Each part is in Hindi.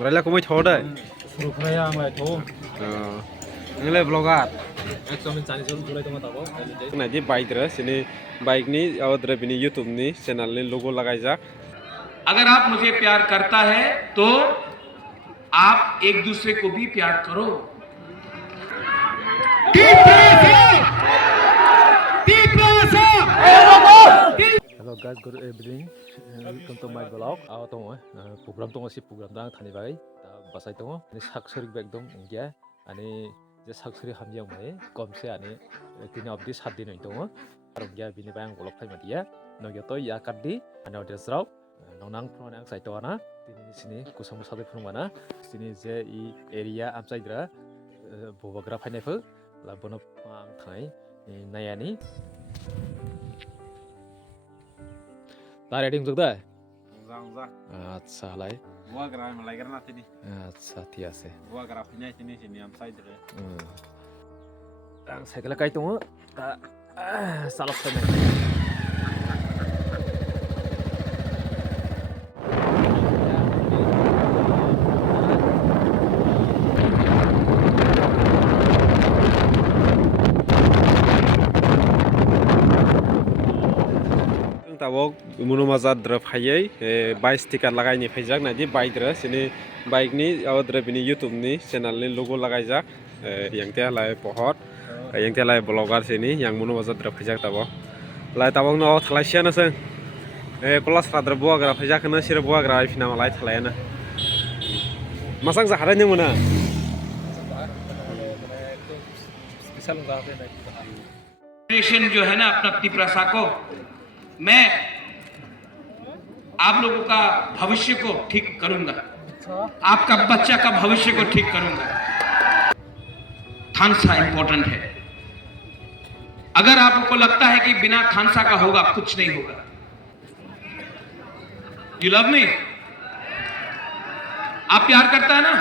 Berarti aku mau coba deh. Surabaya mai to. Ini vlogger. Ekdom Chinese dulu mulai teman tahu. Nah, jadi bike terus ini bike nih, awal ini YouTube nih, channel nih logo लगाइजा. अगर आप मुझे प्यार करता है तो आप एक दूसरे को भी प्यार करो. Hello guys, good evening. Welcome to my vlog. Aw tong program tong si program dang thani bai. Ta basai tong ni saksuri bek dong ingya. Ani je saksuri hamjang mai komse ani tin abdi 7 din tong. Arongya bini bang vlog thai madia. Nogya to ya kaddi ani audience raw. Nonang phone ang sai to ana. Tini sini kusam sade phone mana. Sini je I area amsai dra bobagra phainai phu labono pang thai nayani. तार रेडिंग जुगदा है अच्छा लाई Gua gerak mulai karena sini. अच्छा ठीक है Gua gerak punya sini am side deh. Tang cycle काई तो सालक से Tawag munu mazad drap hayai bike sticker lagai ni faijak na di bike dra sini bike ni awal drap ini YouTube ni channel ni logo lagai jak yang tia lai pohot yang tia lai blogger sini yang munu mazad drap faijak tawag lai tawag no thalai sia na seng kelas radra buah gra faijak na sir buah gra fina malai thalai na masang zahara ni muna generation जो है ना अपना तिप्रसा को मैं आप लोगों का भविष्य को ठीक करूंगा. आपका बच्चा का भविष्य को ठीक करूंगा. थानसा इंपॉर्टेंट है. अगर आपको लगता है कि बिना थानसा का होगा कुछ नहीं होगा. You love me. आप प्यार करता है ना.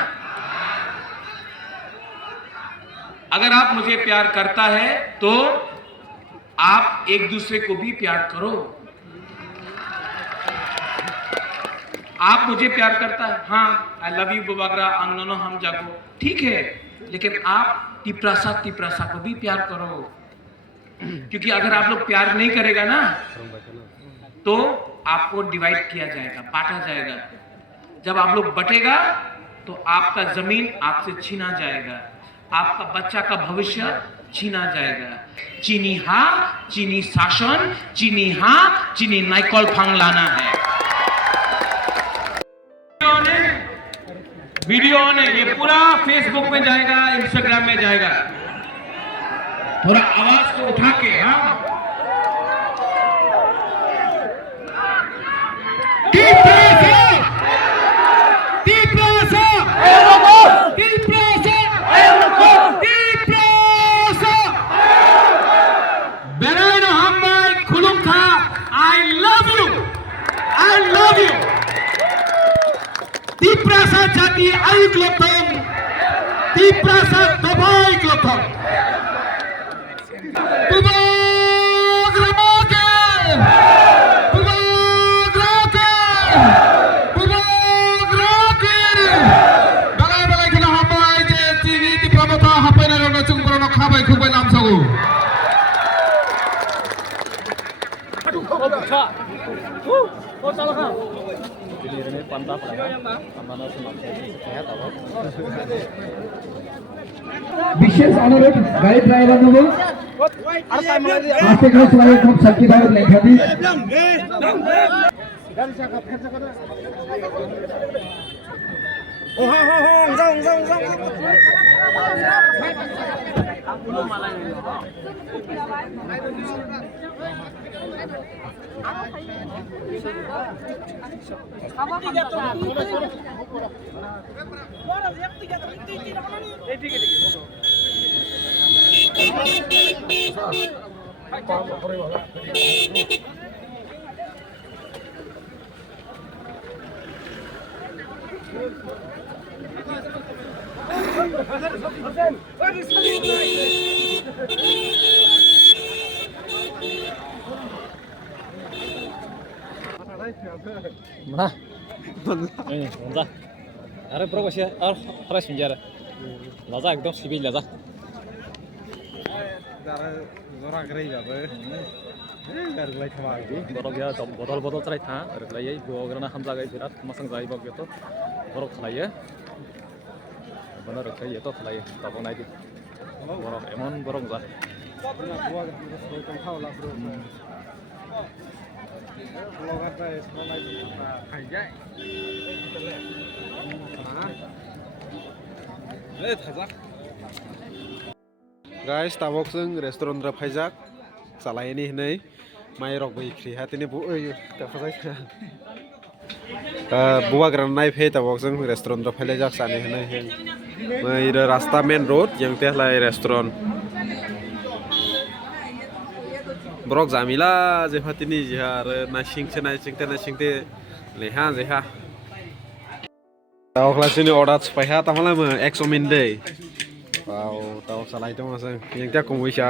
अगर आप मुझे प्यार करता है तो आप एक दूसरे को भी प्यार करो. आप मुझे प्यार करता है. हाँ, आई लव यू बबागरा अंगनो हम जागो ठीक है, लेकिन आप तिप्रासा को भी प्यार करो. क्योंकि अगर आप लोग प्यार नहीं करेगा ना तो आपको डिवाइड किया जाएगा, बांटा जाएगा. जब आप लोग बटेगा तो आपका जमीन आपसे छीना जाएगा, आपका बच्चा का भविष्य छीना जाएगा. चीनी हाँ, चीनी शासन, चीनी हाँ, चीनी नाइकॉल फांग लाना है. वीडियो ने ये पूरा फेसबुक में जाएगा, इंस्टाग्राम में जाएगा. थोड़ा आवाज को उठा के हाँ Tiprasa jati ayu glotong, tiprasa dobai glotong. Bubagrake, bubagrake, bubagrake. Balai kena hambai je tini di pramota hapai na rona cungkrono khabai khubai lam sagu. Aduh, kau salah kan? Ini pantap lah ya. Mana sehat apa? विशेष अनुरोध गाड़ी ड्राइवर नुगो आस्ते करो सवारी खूब सच्ची बात लेखा दी Mana? Monza. Are bro sih, fresh menjar. Laza ekdom sibil laza. Borok ya, botol cerai tha, reklaya, buagrana hamza gay birat, masang zai bog gitu, borok thalaya, benar reklaya itu thalaya, tabung naik, borok emon borok zah. Guys, tabok जों रेस्टुरेन्ट रा फायजाक चालायनि हनै माइ रक बैख्रि हातिनि बु ओइ तफाजाय बुवाग्रान नायफै tabok जों रेस्टुरेन्ट रा फायलाय जाक सानि हनै मै रास्ता मेन रोड yang तेहलाय रेस्टुरेन्ट ब्रक जामिला जे फातिनि जिहा आरो नासिंते लेहा जेहा ताव क्लासनि अर्डार स्पाइहा तामाला मो 100 min dei wow tahu salah itu mas yang dia kumui sih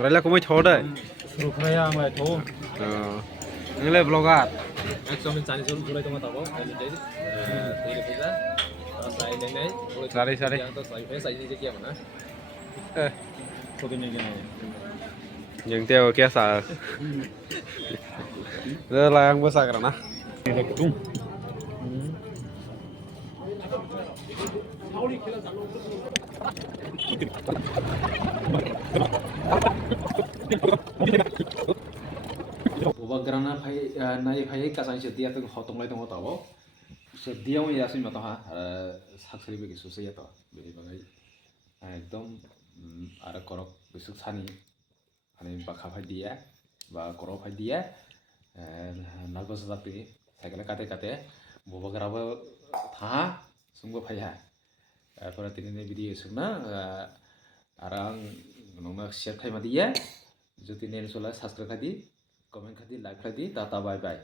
mereka kumui thor deh Rukanya nggak tahu. ini le vlogat Eksomin cani sul mulai tengah tahu, ini jadi, ini pizza, saya ini, Sari. yang tuh saya ini jadi mana? Fotonya gimana? yang dia oke sah itu lah yang besar karena Ini gedung. Buagrana naik pay kasih sedia tuh hotong lagi tengok tahu, sedia mau ya sih mata ha, saksri begitu susah ya tuh, beli bagai, ekdom ada korok besok sani, ane bakal dia, korok dia, nalbos tapi, saya kira kate, buagrana tha, sungguh payah. Pada ini video semua orang nongak share kai mati ya, jadi ini soalnya subscribe kadi, komen kadi, like kadi, tata bye bye.